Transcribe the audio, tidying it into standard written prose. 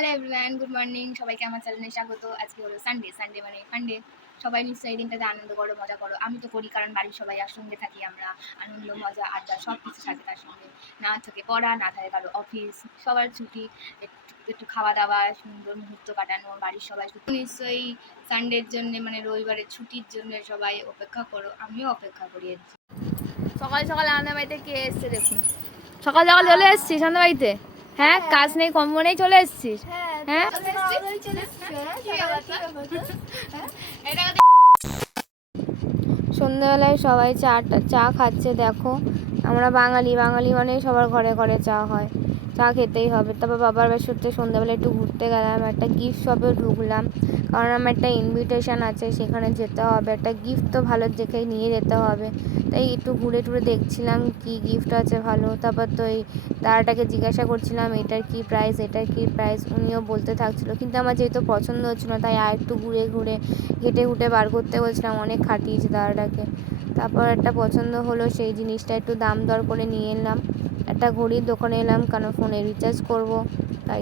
Hello everyone, good morning. সবাইকে আমার চ্যানেলে স্বাগত। আজকে হলো সানডে। সানডে মানে ফান্ডে। সবাই নিশ্চয়ই এই দিনটাতে আনন্দ করো, মজা করো। আমি তো করি, কারণ বাড়ির সবাই একসঙ্গে থাকি আমরা। আনন্দ, মজা, আড্ডা সব কিছু থাকে তার সঙ্গে। না থাকে পড়া, না থাকে কারো অফিস, সবার ছুটি। একটু একটু খাওয়া দাওয়া, সুন্দর মুহূর্ত কাটানো, বাড়ির সবাই ছুটি। নিশ্চয়ই সানডের জন্য মানে রবিবারের ছুটির জন্য সবাই অপেক্ষা করো, আমিও অপেক্ষা করি। সকাল সকাল আমাদের বাড়িতে কে এসছে দেখুন। সকাল সকাল চলে এসছিস আমাদের বাড়িতে? হ্যাঁ, কাজ নেই কম্ব নেই, চলে এসছিস? হ্যাঁ, সন্ধ্যাবেলায় সবাই চা খাচ্ছে দেখো। আমরা বাঙালি মানে সবার ঘরে ঘরে চা হয়, চা খেতেই হবে। তারপর বাবার বাসুতে সন্ধ্যাবেলা একটু ঘুরতে গেলাম, একটা গিফট শপে ঢুকলাম, কারণ আমার একটা ইনভিটেশন আছে, সেখানে যেতে হবে। একটা গিফট তো ভালো দেখে নিয়ে যেতে হবে, তাই একটু ঘুরে টুরে দেখছিলাম কি গিফট আছে ভালো। তারপর তো এই দাদাটাকে জিজ্ঞাসা করছিলাম এটার কি প্রাইস, এটার কি প্রাইস, উনিও বলতে থাকছিলো, কিন্তু আমার যেহেতু পছন্দ হচ্ছিলো না, তাই আর একটু ঘুরে ঘুরে ঘেটে ঘুটে বার করতে বলছিলাম। অনেক খাটিয়েছি দাদাটাকে। তারপর একটা পছন্দ হলো, সেই জিনিসটা একটু দাম দর করে নিয়ে এলাম। একটা ঘড়ির দোকানে এলাম, কারণ ফোনে রিচার্জ করব, তাই